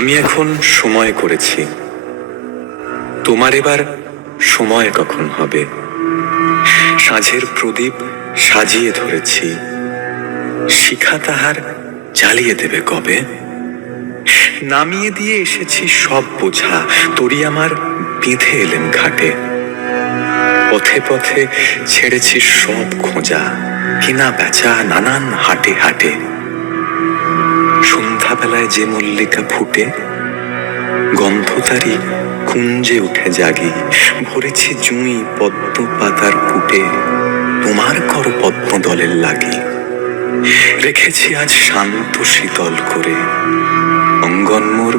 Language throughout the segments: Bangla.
আমি এখন সময় করেছি, তোমার এবার সময় কখন হবে? সাঁঝের প্রদীপ সাজিয়ে ধরেছি, শিখা তাহার জ্বালিয়ে দেবে কবে? নামিয়ে দিয়ে এসেছি সব বোঝা, তরি আমার বেঁধে এলেন ঘাটে। পথে পথে ছেড়েছি সব খোঁজা, কেনা বেচা নানান হাটে হাটে। সন্ধ্যাবেলায় যে মল্লিকা ফুটে, গন্ধ তারি কুঞ্জে উঠে জাগি। ভরেছি জুঁই পদ্ম পাতার পুটে, তোমার কর পদ্ম দলের লাগি। রেখেছি আজ শান্ত শীতল করে, অঙ্গন মোর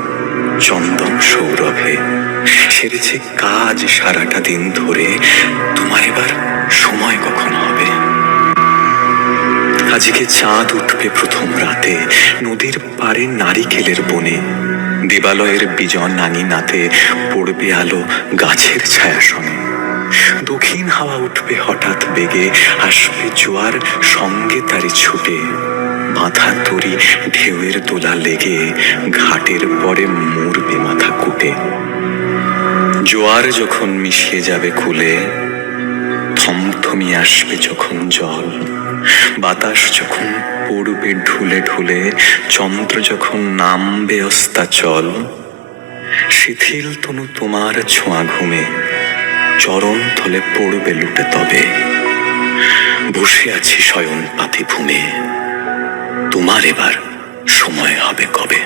চন্দন সৌরভে। সেরেছে কাজ সারাটা দিন ধরে, তোমার এবার সময় কখন হবে? আজকে চাঁদ উঠবে প্রথম রাতে, নদীর পাড়ে নারিকেলের বনে। দেবালয়ের বিজন আঙিনাতে পড়বে আলো গাছের ছায়া শোনে। দক্ষিণ হাওয়া উঠবে হঠাৎ বেগে, আসবে জোয়ার সঙ্গে তারি ছুটে। মাথা তরি ঢেউয়ের দোলা লেগে, ঘাটের পরে মরবে মাথা কুটে। জোয়ার যখন মিশিয়ে যাবে কুলে, থমথমিয়ে আসবে যখন জল। বাতাস যখন পড়বে ঢুলে ঢুলে, চন্দ্র যখন নামবে অস্তাচল। শিথিল তনু তোমার ছোঁয়া ঘুমে, চরণ তলে পড়বে লুটে তবে। বসে আছি শয়ন পাতি ভূমে, তোমার এবার সময় হবে কবে?